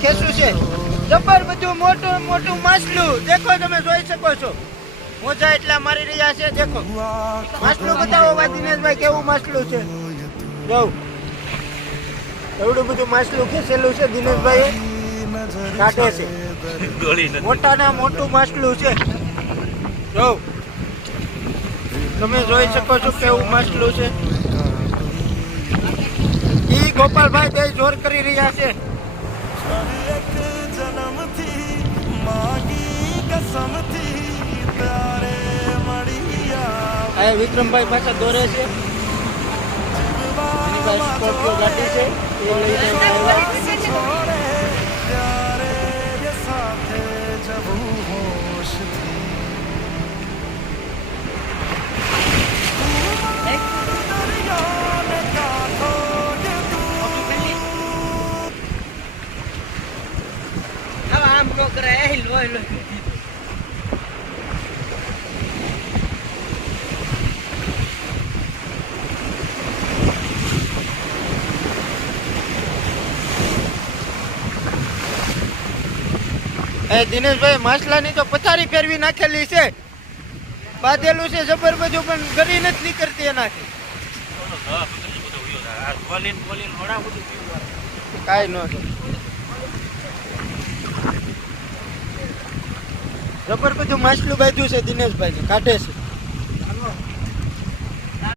ખેંચું છે જબર બધું મોટું મોટું માછલું દેખો તમે જોઈ શકો છો મોજા એટલા મારી રહ્યા છે દેખો માછલું બતાવો ભાઈ દિનેશભાઈ કેવું માછલું છે જો એવડું બધું માછલું ખેંચેલું છે દિનેશભાઈ કાઢે છે મોટાના મોટું માછલું છે જો તમે જોઈ શકો છો કેવું માછલું છે ઈ ગોપાલભાઈ બે જોર કરી રહ્યા છે આ વિક્રમભાઈ પાછા દોરે છે એની પાસે સ્કોર્પિયો ગાડી છે એ લઈને આમ કોકરા એ લોય લોય દિનેશભાઈ માછલાની તો પથારી ફેરવી નાખેલી છે બાંધેલું છે જબર બધું પણ ગરી નથી નીકળતી એનાથી કાંઈ ન જબર બધું માછલું બાંધ્યું છે દિનેશભાઈ કાઢે છે